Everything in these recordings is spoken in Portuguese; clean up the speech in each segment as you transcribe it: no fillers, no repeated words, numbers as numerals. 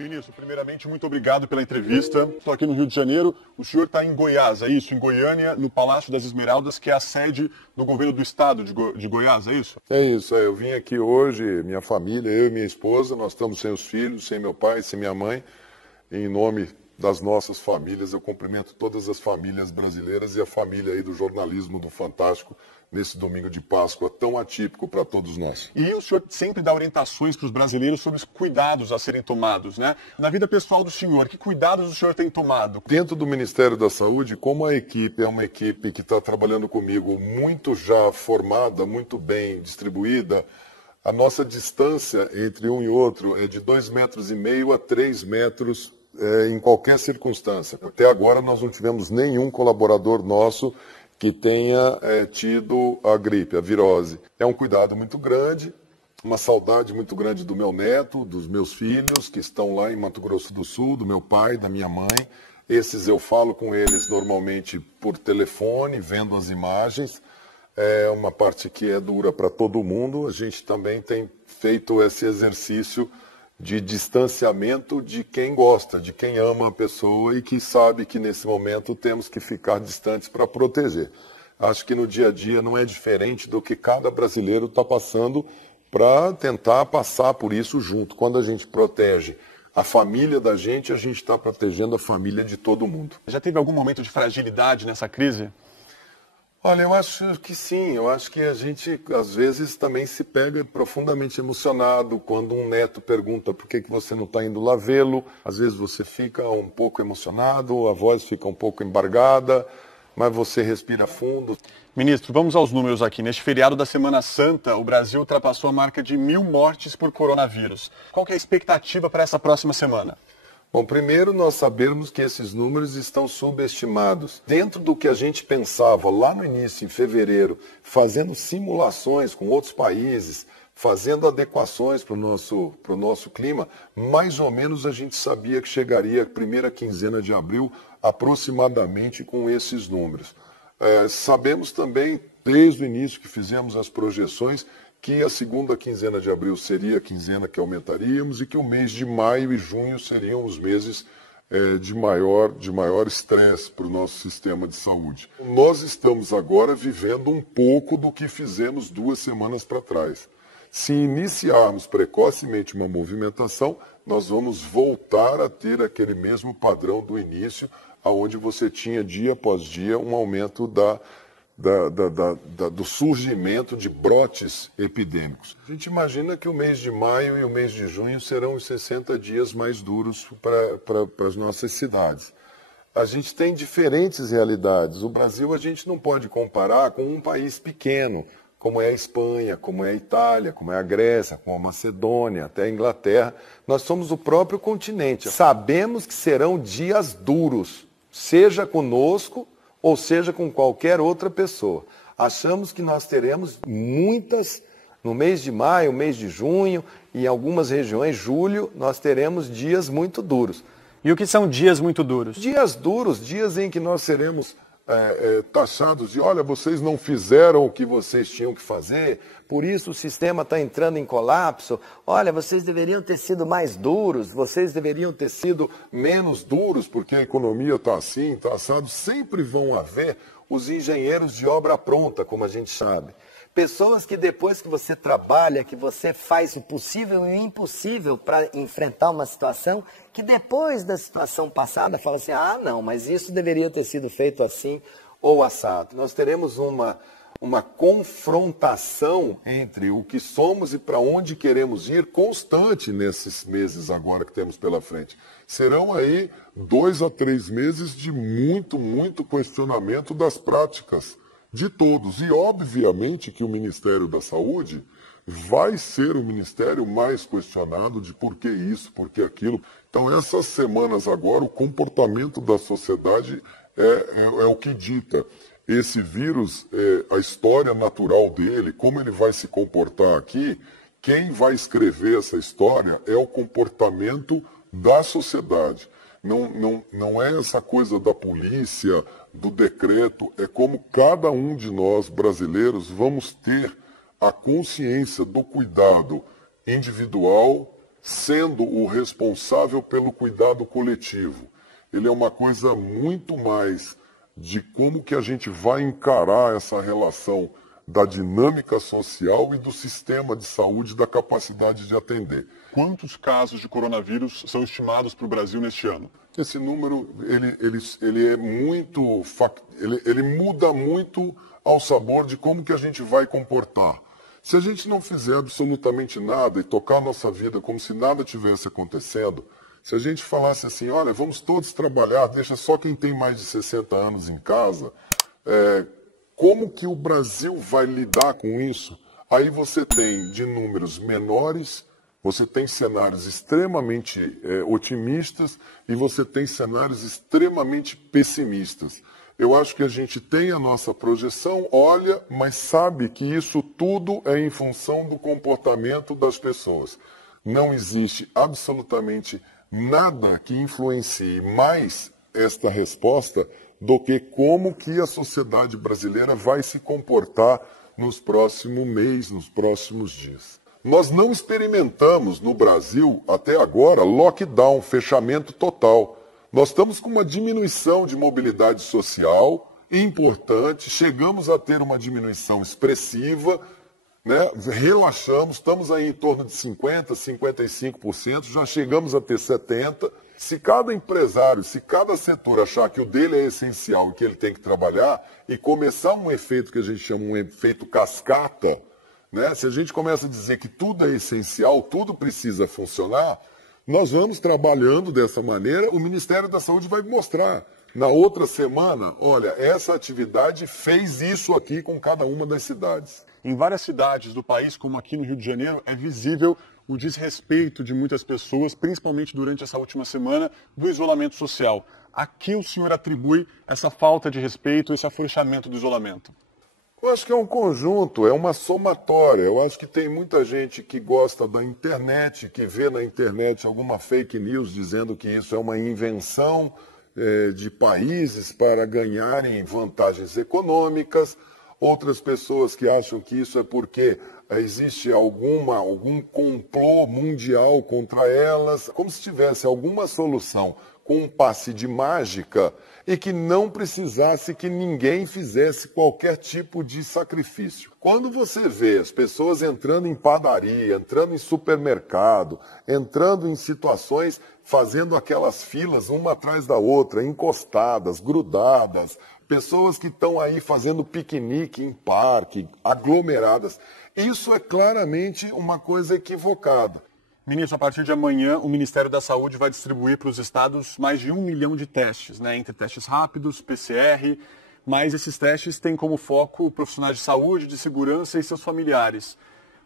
Ministro, primeiramente, muito obrigado pela entrevista. Estou aqui no Rio de Janeiro. O senhor está em Goiás, é isso? Em Goiânia, no Palácio das Esmeraldas, que é a sede do governo do estado de Goiás, é isso? É isso, eu vim aqui hoje, minha família, eu e minha esposa, nós estamos sem os filhos, sem meu pai, sem minha mãe. Em nome das nossas famílias, eu cumprimento todas as famílias brasileiras e a família aí do jornalismo do Fantástico nesse domingo de Páscoa tão atípico para todos nós. E o senhor sempre dá orientações para os brasileiros sobre os cuidados a serem tomados, né? Na vida pessoal do senhor, que cuidados o senhor tem tomado? Dentro do Ministério da Saúde, como a equipe é uma equipe que está trabalhando comigo muito já formada, muito bem distribuída, a nossa distância entre um e outro é de 2,5 metros a 3 metros em qualquer circunstância. Até agora nós não tivemos nenhum colaborador nosso que tenha tido a gripe, a virose. É um cuidado muito grande, uma saudade muito grande do meu neto, dos meus filhos que estão lá em Mato Grosso do Sul, do meu pai, da minha mãe. Esses eu falo com eles normalmente por telefone, vendo as imagens. É uma parte que é dura para todo mundo. A gente também tem feito esse exercício de distanciamento de quem gosta, de quem ama a pessoa e que sabe que nesse momento temos que ficar distantes para proteger. Acho que no dia a dia não é diferente do que cada brasileiro está passando para tentar passar por isso junto. Quando a gente protege a família da gente, a gente está protegendo a família de todo mundo. Já teve algum momento de fragilidade nessa crise? Olha, eu acho que sim, eu acho que a gente às vezes também se pega profundamente emocionado quando um neto pergunta por que você não está indo lá vê-lo, às vezes você fica um pouco emocionado, a voz fica um pouco embargada, mas você respira fundo. Ministro, vamos aos números aqui. Neste feriado da Semana Santa, o Brasil ultrapassou a marca de 1.000 mortes por coronavírus. Qual que é a expectativa para essa próxima semana? Bom, primeiro nós sabemos que esses números estão subestimados. Dentro do que a gente pensava lá no início, em fevereiro, fazendo simulações com outros países, fazendo adequações para o nosso clima, mais ou menos a gente sabia que chegaria a primeira quinzena de abril aproximadamente com esses números. Sabemos também, desde o início que fizemos as projeções, que a segunda quinzena de abril seria a quinzena que aumentaríamos e que o mês de maio e junho seriam os meses de maior estresse para o nosso sistema de saúde. Nós estamos agora vivendo um pouco do que fizemos 2 semanas para trás. Se iniciarmos precocemente uma movimentação, nós vamos voltar a ter aquele mesmo padrão do início, onde você tinha dia após dia um aumento do surgimento de brotes epidêmicos. A gente imagina que o mês de maio e o mês de junho serão os 60 dias mais duros para as nossas cidades. A gente tem diferentes realidades. O Brasil a gente não pode comparar com um país pequeno, como é a Espanha, como é a Itália, como é a Grécia, como a Macedônia, até a Inglaterra. Nós somos o próprio continente. Sabemos que serão dias duros, seja conosco, ou seja com qualquer outra pessoa. Achamos que nós teremos muitas, no mês de maio, mês de junho, e em algumas regiões, julho, nós teremos dias muito duros. E o que são dias muito duros? Dias duros, dias em que nós seremos taxados de, olha, vocês não fizeram o que vocês tinham que fazer, por isso o sistema está entrando em colapso, olha, vocês deveriam ter sido mais duros, vocês deveriam ter sido menos duros, porque a economia está assim, está assado. Sempre vão haver os engenheiros de obra pronta, como a gente sabe. Pessoas que depois que você trabalha, que você faz o possível e o impossível para enfrentar uma situação, que depois da situação passada fala assim, ah não, mas isso deveria ter sido feito assim ou assado. Nós teremos uma confrontação entre o que somos e para onde queremos ir constante nesses meses agora que temos pela frente. Serão aí 2 a 3 meses de muito questionamento das práticas de todos. E obviamente que o Ministério da Saúde vai ser o ministério mais questionado de por que isso, por que aquilo. Então essas semanas agora o comportamento da sociedade é o que dita. Esse vírus, a história natural dele, como ele vai se comportar aqui, quem vai escrever essa história é o comportamento da sociedade. Não é essa coisa da polícia, do decreto, é como cada um de nós brasileiros vamos ter a consciência do cuidado individual, sendo o responsável pelo cuidado coletivo. Ele é uma coisa muito mais de como que a gente vai encarar essa relação da dinâmica social e do sistema de saúde, da capacidade de atender. Quantos casos de coronavírus são estimados para o Brasil neste ano? Esse número ele é muito, ele muda muito ao sabor de como que a gente vai comportar. Se a gente não fizer absolutamente nada e tocar a nossa vida como se nada tivesse acontecendo, se a gente falasse assim, olha, vamos todos trabalhar, deixa só quem tem mais de 60 anos em casa, como que o Brasil vai lidar com isso? Aí você tem de números menores, você tem cenários extremamente otimistas e você tem cenários extremamente pessimistas. Eu acho que a gente tem a nossa projeção, olha, mas sabe que isso tudo é em função do comportamento das pessoas. Não existe absolutamente nada que influencie mais esta resposta do que como que a sociedade brasileira vai se comportar nos próximos meses, nos próximos dias. Nós não experimentamos no Brasil, até agora, lockdown, fechamento total. Nós estamos com uma diminuição de mobilidade social importante, chegamos a ter uma diminuição expressiva, né? Relaxamos, estamos aí em torno de 50%, 55%, já chegamos a ter 70%. Se cada empresário, se cada setor achar que o dele é essencial e que ele tem que trabalhar e começar um efeito que a gente chama um efeito cascata, né? Se a gente começa a dizer que tudo é essencial, tudo precisa funcionar, nós vamos trabalhando dessa maneira, o Ministério da Saúde vai mostrar. Na outra semana, olha, essa atividade fez isso aqui com cada uma das cidades. Em várias cidades do país, como aqui no Rio de Janeiro, é visível o desrespeito de muitas pessoas, principalmente durante essa última semana, do isolamento social. A que o senhor atribui essa falta de respeito, esse afrouxamento do isolamento? Eu acho que é um conjunto, é uma somatória. Eu acho que tem muita gente que gosta da internet, que vê na internet alguma fake news dizendo que isso é uma invenção de países para ganharem vantagens econômicas. Outras pessoas que acham que isso é porque existe algum complô mundial contra elas, como se tivesse alguma solução com um passe de mágica e que não precisasse que ninguém fizesse qualquer tipo de sacrifício. Quando você vê as pessoas entrando em padaria, entrando em supermercado, entrando em situações, fazendo aquelas filas uma atrás da outra, encostadas, grudadas, pessoas que estão aí fazendo piquenique em parque, aglomeradas, isso é claramente uma coisa equivocada. Ministro, a partir de amanhã, o Ministério da Saúde vai distribuir para os estados mais de 1 milhão de testes, né, entre testes rápidos, PCR, mas esses testes têm como foco profissionais de saúde, de segurança e seus familiares.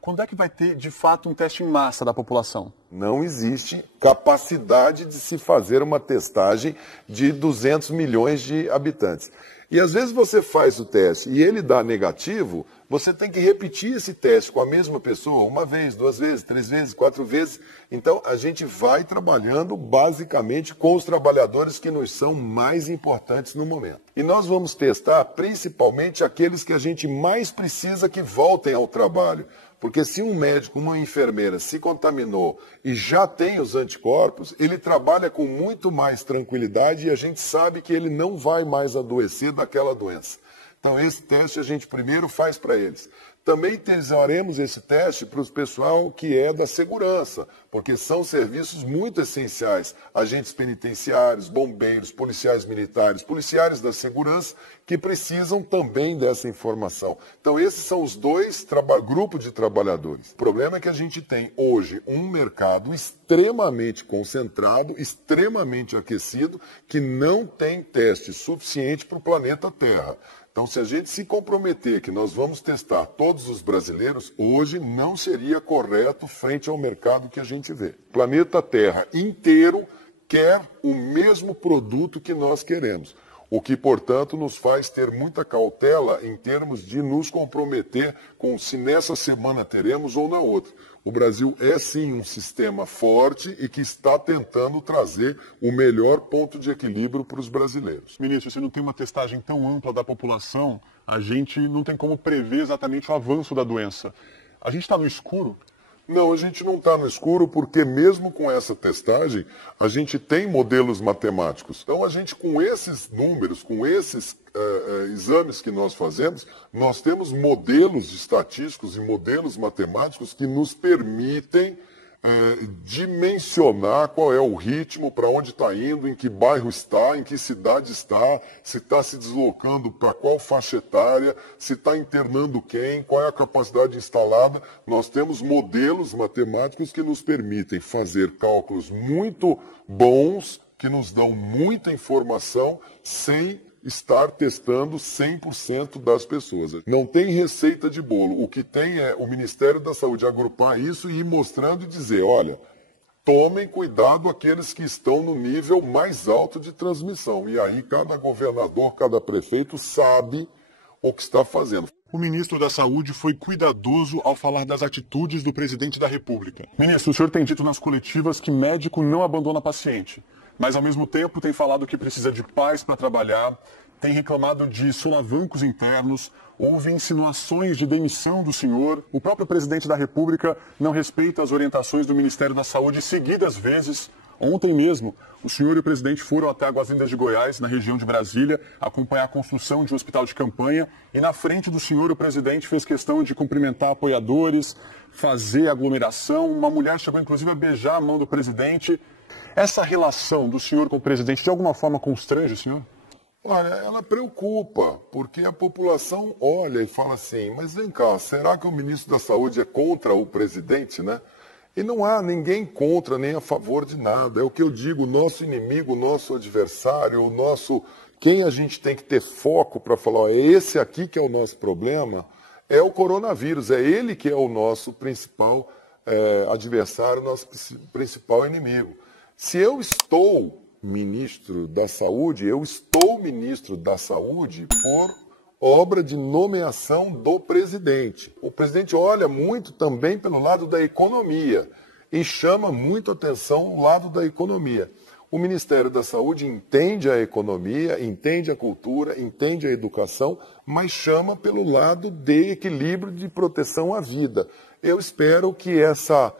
Quando é que vai ter, de fato, um teste em massa da população? Não existe capacidade de se fazer uma testagem de 200 milhões de habitantes. E às vezes você faz o teste e ele dá negativo, você tem que repetir esse teste com a mesma pessoa uma vez, 2 vezes, 3 vezes, 4 vezes. Então a gente vai trabalhando basicamente com os trabalhadores que nos são mais importantes no momento. E nós vamos testar principalmente aqueles que a gente mais precisa que voltem ao trabalho. Porque se um médico, uma enfermeira se contaminou e já tem os anticorpos, ele trabalha com muito mais tranquilidade e a gente sabe que ele não vai mais adoecer daquela doença. Então esse teste a gente primeiro faz para eles. Também faremos esse teste para o pessoal que é da segurança, porque são serviços muito essenciais. Agentes penitenciários, bombeiros, policiais militares, policiais da segurança, que precisam também dessa informação. Então esses são os dois grupos de trabalhadores. O problema é que a gente tem hoje um mercado extremamente concentrado, extremamente aquecido, que não tem teste suficiente para o planeta Terra. Então, se a gente se comprometer que nós vamos testar todos os brasileiros, hoje não seria correto frente ao mercado que a gente vê. O planeta Terra inteiro quer o mesmo produto que nós queremos, o que, portanto, nos faz ter muita cautela em termos de nos comprometer com se nessa semana teremos ou na outra. O Brasil é sim um sistema forte e que está tentando trazer o melhor ponto de equilíbrio para os brasileiros. Ministro, se não tem uma testagem tão ampla da população, a gente não tem como prever exatamente o avanço da doença. A gente está no escuro? Não, a gente não está no escuro porque mesmo com essa testagem, a gente tem modelos matemáticos. Então a gente com esses números, com esses exames que nós fazemos, nós temos modelos estatísticos e modelos matemáticos que nos permitem dimensionar qual é o ritmo, para onde está indo, em que bairro está, em que cidade está, se está se deslocando para qual faixa etária, se está internando quem, qual é a capacidade instalada. Nós temos modelos matemáticos que nos permitem fazer cálculos muito bons, que nos dão muita informação, sem estar testando 100% das pessoas. Não tem receita de bolo. O que tem é o Ministério da Saúde agrupar isso e ir mostrando e dizer, olha, tomem cuidado aqueles que estão no nível mais alto de transmissão. E aí cada governador, cada prefeito sabe o que está fazendo. O ministro da Saúde foi cuidadoso ao falar das atitudes do presidente da República. Ministro, o senhor tem dito nas coletivas que médico não abandona paciente, mas ao mesmo tempo tem falado que precisa de paz para trabalhar, tem reclamado de solavancos internos, houve insinuações de demissão do senhor. O próprio presidente da República não respeita as orientações do Ministério da Saúde seguidas vezes. Ontem mesmo, o senhor e o presidente foram até Águas Lindas de Goiás, na região de Brasília, acompanhar a construção de um hospital de campanha. E na frente do senhor, o presidente fez questão de cumprimentar apoiadores, fazer aglomeração. Uma mulher chegou, inclusive, a beijar a mão do presidente. Essa relação do senhor com o presidente, de alguma forma, constrange o senhor? Olha, ela preocupa, porque a população olha e fala assim, mas vem cá, será que o ministro da Saúde é contra o presidente, né? E não há ninguém contra nem a favor de nada. É o que eu digo, o nosso inimigo, o nosso adversário, o nosso... Quem a gente tem que ter foco para falar, ó, é esse aqui que é o nosso problema, é o coronavírus, é ele que é o nosso principal adversário, nosso principal inimigo. Se eu estou ministro da Saúde, eu estou ministro da Saúde por obra de nomeação do presidente. O presidente olha muito também pelo lado da economia e chama muito atenção o lado da economia. O Ministério da Saúde entende a economia, entende a cultura, entende a educação, mas chama pelo lado de equilíbrio de proteção à vida. Eu espero que essa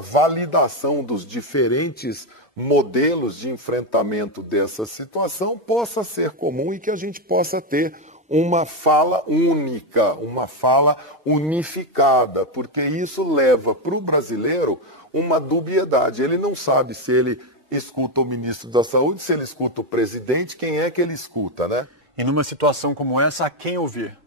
validação dos diferentes modelos de enfrentamento dessa situação possa ser comum e que a gente possa ter uma fala única, uma fala unificada, porque isso leva para o brasileiro uma dubiedade. Ele não sabe se ele escuta o ministro da Saúde, se ele escuta o presidente, quem é que ele escuta, né? E numa situação como essa, a quem ouvir?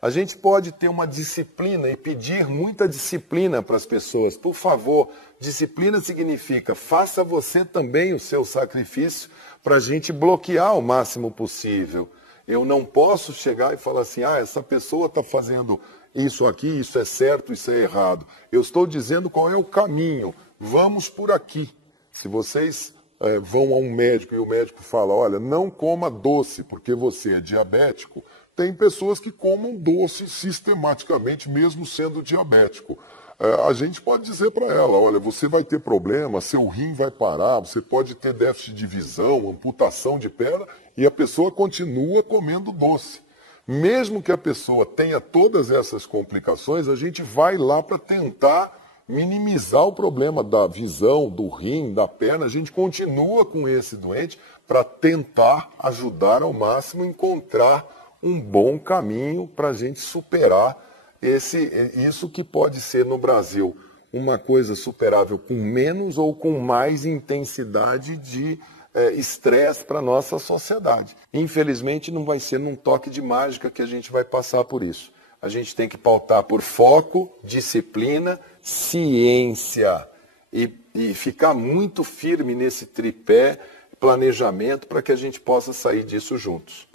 A gente pode ter uma disciplina e pedir muita disciplina para as pessoas. Por favor, disciplina significa faça você também o seu sacrifício para a gente bloquear o máximo possível. Eu não posso chegar e falar assim, essa pessoa está fazendo isso aqui, isso é certo, isso é errado. Eu estou dizendo qual é o caminho, vamos por aqui. Se vocês vão a um médico e o médico fala, olha, não coma doce porque você é diabético, tem pessoas que comam doce sistematicamente, mesmo sendo diabético. A gente pode dizer para ela, olha, você vai ter problema, seu rim vai parar, você pode ter déficit de visão, amputação de perna, e a pessoa continua comendo doce. Mesmo que a pessoa tenha todas essas complicações, a gente vai lá para tentar minimizar o problema da visão, do rim, da perna. A gente continua com esse doente para tentar ajudar ao máximo a encontrar um bom caminho para a gente superar isso que pode ser no Brasil uma coisa superável com menos ou com mais intensidade de estresse para a nossa sociedade. Infelizmente não vai ser num toque de mágica que a gente vai passar por isso. A gente tem que pautar por foco, disciplina, ciência e ficar muito firme nesse tripé, planejamento, para que a gente possa sair disso juntos.